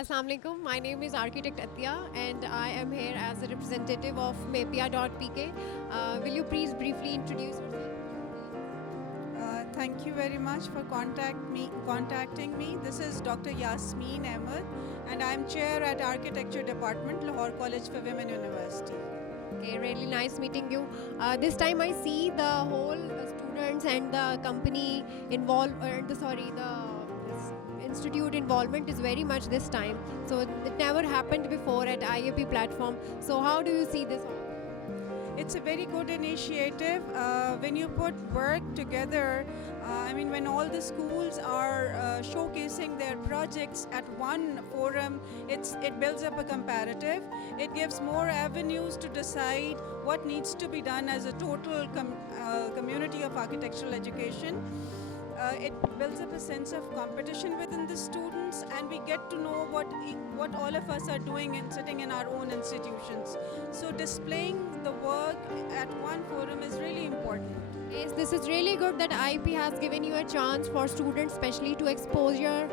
Assalamu alaikum. My name is Architect Athiya and I am here as a representative of MEPIA.PK. Will you please briefly introduce yourself? Thank you very much for contacting me. This is Dr. Yasmeen Ahmed and I am chair at Architecture Department, Lahore College for Women University. Okay, really nice meeting you. This time I see the whole students and the company involved, the institute involvement is very much this time. So it never happened before at IAP platform. So how do you see this? It's a very good initiative. When you put work together, when all the schools are showcasing their projects at one forum, it builds up a comparative. It gives more avenues to decide what needs to be done as a total community of architectural education. It builds up a sense of competition within the students, and we get to know what all of us are doing and sitting in our own institutions. So displaying the work at one forum is really important. Yes, this is really good that IAP has given you a chance for students especially to exposure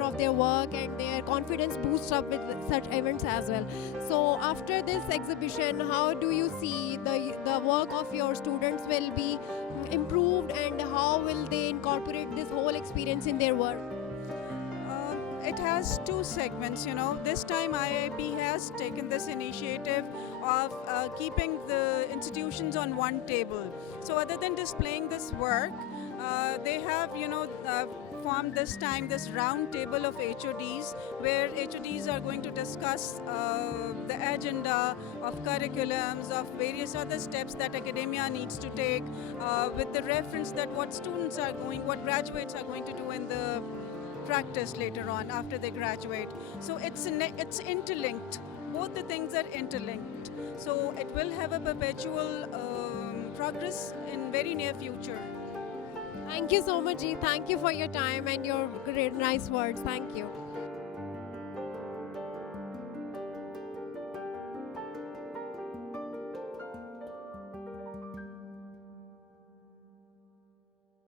of their work, and their confidence boosts up with such events as well. So after this exhibition, how do you see the work of your students will be improved, and how will they incorporate this whole experience in their work? It has two segments, This time IAP has taken this initiative of keeping the institutions on one table. So other than displaying this work, they have, formed this time this round table of HODs, where HODs are going to discuss the agenda of curriculums, of various other steps that academia needs to take, with the reference that what graduates are going to do in the practice later on after they graduate. So it's interlinked. Both the things are interlinked. So it will have a perpetual progress in very near future. Thank you so much, Ji. Thank you for your time and your great nice words. Thank you.